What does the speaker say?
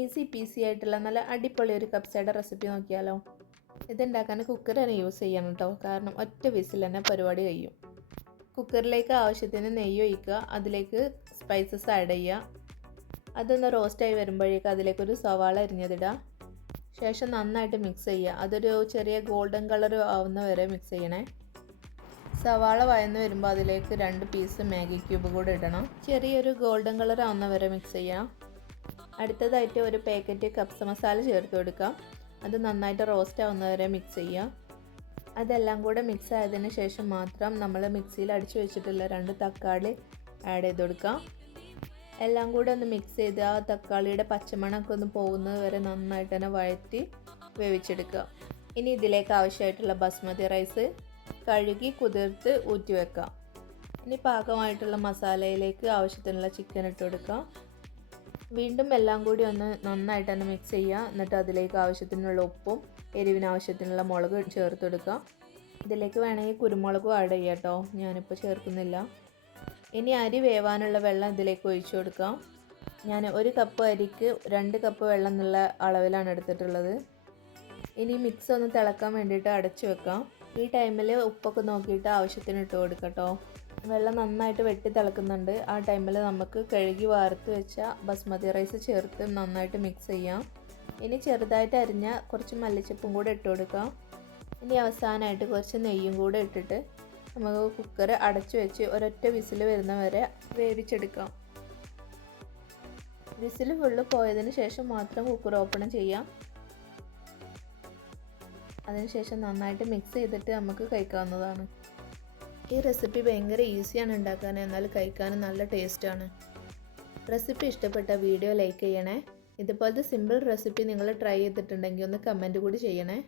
Easy peasy ആയിട്ടുള്ള നല്ല അടിപൊളി ഒരു കപ്സയുടെ റെസിപ്പി നോക്കിയാലോ. ഇതുണ്ടാക്കാൻ കുക്കർ തന്നെ യൂസ് ചെയ്യണം കേട്ടോ, കാരണം ഒറ്റ വിസിൽ തന്നെ പരിപാടി കഴിയും. കുക്കറിലേക്ക് ആവശ്യത്തിന് നെയ്യ് ഒഴിക്കുക, അതിലേക്ക് സ്പൈസസ് ആഡ് ചെയ്യുക. അതൊന്ന് റോസ്റ്റായി വരുമ്പോഴേക്ക് അതിലേക്കൊരു സവാള അരിഞ്ഞതിടുക. ശേഷം നന്നായിട്ട് മിക്സ് ചെയ്യുക. അതൊരു ചെറിയ ഗോൾഡൻ കളർ ആവുന്ന വരെ മിക്സ് ചെയ്യണേ. സവാള വഴന്ന് വരുമ്പോൾ അതിലേക്ക് 2 പീസ് മാഗി ക്യൂബ് കൂടെ ഇടണം. ചെറിയൊരു ഗോൾഡൻ കളർ ആവുന്ന വരെ മിക്സ് ചെയ്യാം. അടുത്തതായിട്ട് ഒരു പാക്കറ്റ് കപ്സ മസാല ചേർത്ത് കൊടുക്കാം. അത് നന്നായിട്ട് റോസ്റ്റ് ആവുന്നവരെ മിക്സ് ചെയ്യാം. അതെല്ലാം കൂടെ മിക്സ് ആയതിന് ശേഷം മാത്രം നമ്മൾ മിക്സിയിൽ അടിച്ചു വെച്ചിട്ടുള്ള 2 തക്കാളി ആഡ് ചെയ്ത് കൊടുക്കാം. എല്ലാം കൂടെ ഒന്ന് മിക്സ് ചെയ്ത് ആ തക്കാളിയുടെ പച്ചമണമൊക്കെ ഒന്ന് പോകുന്നത് വരെ നന്നായിട്ട് തന്നെ വഴറ്റി വേവിച്ചെടുക്കുക. ഇനി ഇതിലേക്ക് ആവശ്യമായിട്ടുള്ള ബസ്മതി റൈസ് കഴുകി കുതിർത്ത് ഊറ്റി വെക്കാം. ഇനി പാകമായിട്ടുള്ള മസാലയിലേക്ക് ആവശ്യത്തിനുള്ള ചിക്കൻ ഇട്ട് കൊടുക്കാം. വീണ്ടും എല്ലാം കൂടി ഒന്ന് നന്നായിട്ട് തന്നെ മിക്സ് ചെയ്യുക. എന്നിട്ട് അതിലേക്ക് ആവശ്യത്തിനുള്ള ഉപ്പും എരിവിന് ആവശ്യത്തിനുള്ള മുളക് ചേർത്ത് കൊടുക്കുക. ഇതിലേക്ക് വേണമെങ്കിൽ കുരുമുളകും ആഡ് ചെയ്യാം കേട്ടോ, ഞാനിപ്പോൾ ചേർക്കുന്നില്ല. ഇനി അരി വേവാനുള്ള വെള്ളം ഇതിലേക്ക് ഒഴിച്ചു കൊടുക്കാം. ഞാൻ 1 കപ്പ് അരിക്ക് 2 കപ്പ് വെള്ളം എന്നുള്ള അളവിലാണ് എടുത്തിട്ടുള്ളത്. ഇനി മിക്സ് ഒന്ന് തിളക്കാൻ വേണ്ടിയിട്ട് അടച്ചു വെക്കാം. ഈ ടൈമിൽ ഉപ്പൊക്കെ നോക്കിയിട്ട് ആവശ്യത്തിന് ഇട്ട് കൊടുക്കാം കേട്ടോ. വെള്ളം നന്നായിട്ട് വെട്ടി തിളക്കുന്നുണ്ട്. ആ ടൈമിൽ നമുക്ക് കഴുകി വാർത്ത് വെച്ച ബസ്മതി റൈസ് ചേർത്ത് നന്നായിട്ട് മിക്സ് ചെയ്യാം. ഇനി ചെറുതായിട്ട് അരിഞ്ഞ കുറച്ച് മല്ലിച്ചപ്പും കൂടെ ഇട്ട് കൊടുക്കാം. ഇനി അവസാനമായിട്ട് കുറച്ച് നെയ്യും കൂടെ ഇട്ടിട്ട് നമുക്ക് കുക്കർ അടച്ചു വെച്ച് ഒരൊറ്റ വിസിൽ വരുന്ന വരെ വേവിച്ചെടുക്കാം. വിസിൽ ഫുള്ള് പോയതിന് ശേഷം മാത്രം കുക്കർ ഓപ്പൺ ചെയ്യാം. അതിനുശേഷം നന്നായിട്ട് മിക്സ് ചെയ്തിട്ട് നമുക്ക് കഴിക്കാവുന്നതാണ്. ഈ റെസിപ്പി ഭയങ്കര ഈസിയാണ് ഉണ്ടാക്കാൻ, എന്നാൽ കഴിക്കാനും നല്ല ടേസ്റ്റാണ്. റെസിപ്പി ഇഷ്ടപ്പെട്ട വീഡിയോ ലൈക്ക് ചെയ്യണേ. ഇതുപോലത്തെ സിമ്പിൾ റെസിപ്പി നിങ്ങൾ ട്രൈ ചെയ്തിട്ടുണ്ടെങ്കിൽ ഒന്ന് കമൻറ്റ് കൂടി ചെയ്യണേ.